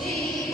Jesus.